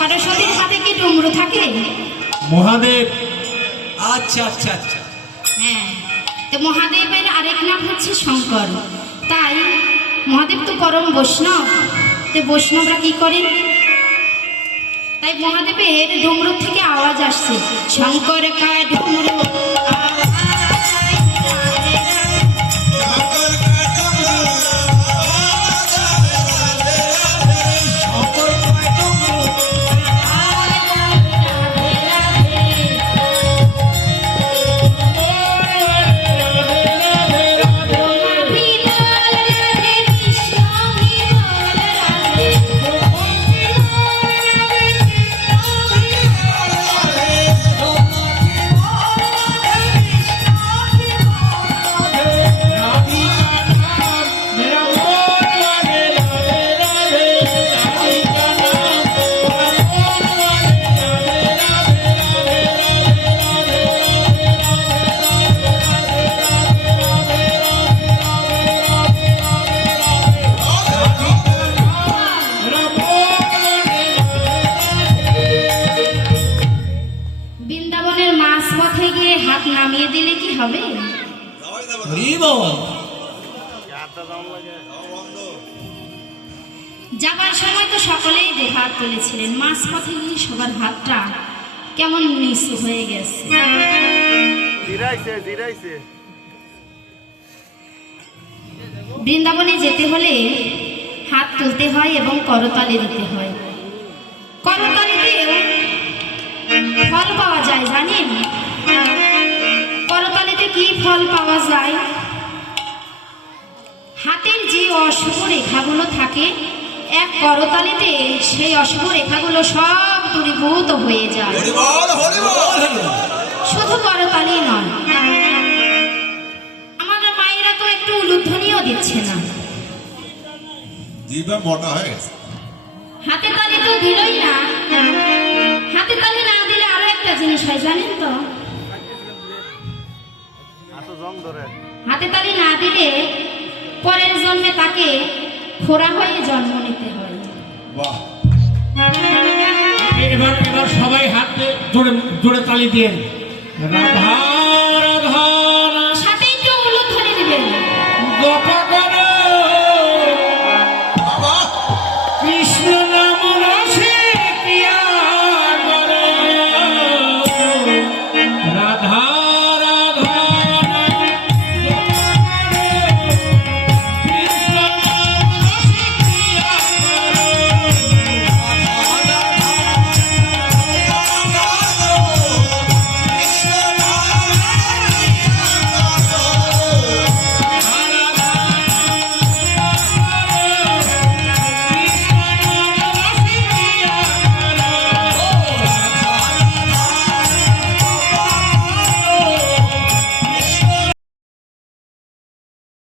সরস্বতীর হাতে কি ডুমরু থাকে? মহাদেব। আচ্ছা আচ্ছা আচ্ছা। হ্যাঁ, তো মহাদেবের আরেক নাম হচ্ছে শঙ্কর। তাই মহাদেব তো পরম বৈষ্ণব, তো বৈষ্ণবরা কি করেন? তাই মহাদেবের ডুমরু থেকে আওয়াজ আসছে, শঙ্কর কা ডুমরু নামিয়ে দিলে কি হবে? যাবার সময় তো সকলেই হাত তুলেছিলেন, মাছ পথে গিয়ে সবার হাতটা কেমন নিচু হয়ে গেছে। বৃন্দাবনে যেতে হলে হাত তুলতে হয় এবং করতালি দিতে হয়। করতালিতে ফল পাওয়া যায় জানেন? করতালিতে কি ফল পাওয়া যায়? হাতের যে অশুভ রেখাগুলো থাকে এক করতালিতে সেই অশুভ রেখাগুলো সব দূরীভূত হয়ে যায়। শুধু করতালি নয়, আমাদের মায়েরা তো একটু উলুধ্বনিও দিচ্ছে না, হাতে তালি তো দিলই না। হাতে তালি না দিলে আরো একটা জিনিস হয় জানেন তো? হাতে তালি না দিলে পরের জন্মে তাকে খোরা হয়ে জন্ম নিতে হয়। এবার এবার সবাই হাতে জোরে জোরে তালি দিয়ে রাধা